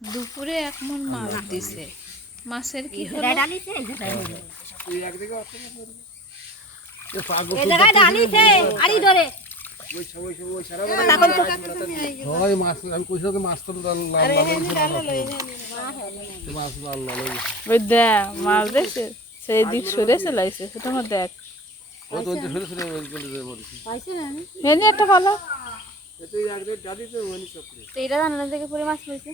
দুপুরে এক মন মাছ দিছে। মাছের কি হলো? মাছ দিছে সেই দিক সরে চলাইছে, সেটা আমার দেখ একটা ভালো এইটা জানা থেকে পরে মাছ পেয়েছে।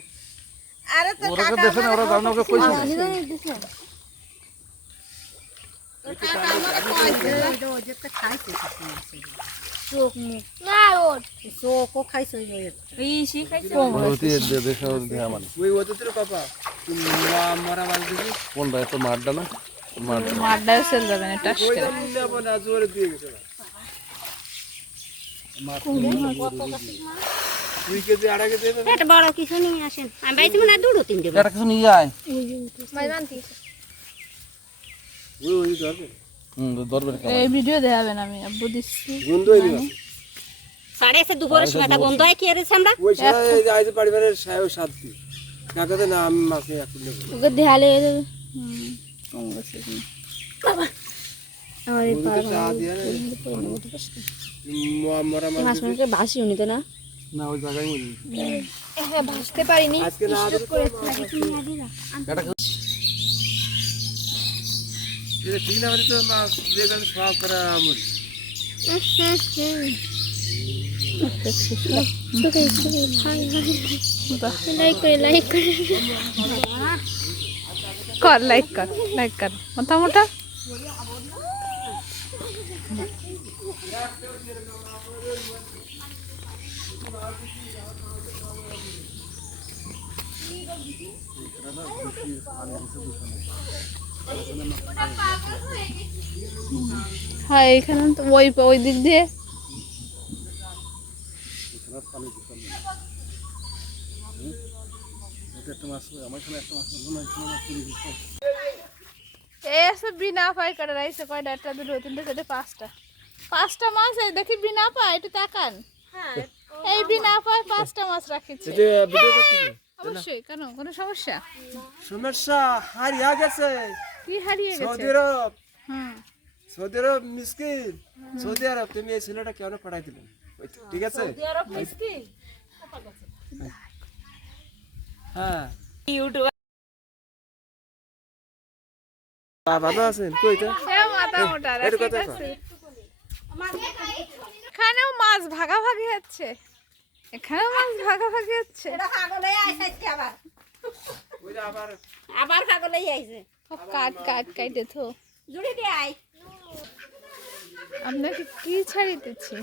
চোখ মুখ না ওর চোখও খাইছে মারটা না মারটা সেল যাবে না টাস করে একটা বড় কিছু নিয়ে আসেন। আমি বাইতে মনে দুটো তিনটে এটা কিছু নিয়ে যায় এই ভিডিও দেখাবেন, আমি আব্বু দিচ্ছি সাড়ে এসে দুপুরের সময় তা বন্ধ হয় কি এসে আমরা ওই সময় যাইতে পরিবারের সাহেব শান্তি কাকাতে না আমি মাকে এখন ওকে দেখালে কম গেছে বাবা আমার এই পাড়া চা দিয়ে মরা মাছ মাংসের বাসি উনি তো না না ওই জায়গায় মরি হ্যাঁ ভাসতে পারিনি আজকে না করে লাগে তুমি আগে যা এটা ঠিক না হলে তো মাছ যে গান সব করা মরি লাইক করে কর, লাইক কর, লাইক কর মোটা মোটা। হ্যাঁ এখানে তো ওই দিক দিয়ে বিনা পাই কাটা রাইছে কয়টা, একটা দুটো তিনটে চারটে পাঁচটা মাছ এই দেখি বিনা পায়, একটু তাকান। এই বিনা পায় পাঁচটা মাছ রাখিছে অবশ্যই। কেন কোনো সমস্যা? সমস্যা হারিয়ে গেছে। কি হারিয়ে গেছে? সৌদি আরব হুম সৌদি আরব মিসকিন সৌদি আরব তুমি এই ছেলেটা কেন পাঠাই দিলেন? ঠিক আছে হ্যাঁ ইউটিউব ভালো আছেন কইটা এখানেও মাছ ভাগাভাগি হচ্ছে, এখানেও মাছ ভাগাভাগি হচ্ছে। আবার ছাগলই আইছে কাট কাট কাটে থো জুড়ে দিয়ে আই আপনাকে কি ছাড়িতেছি।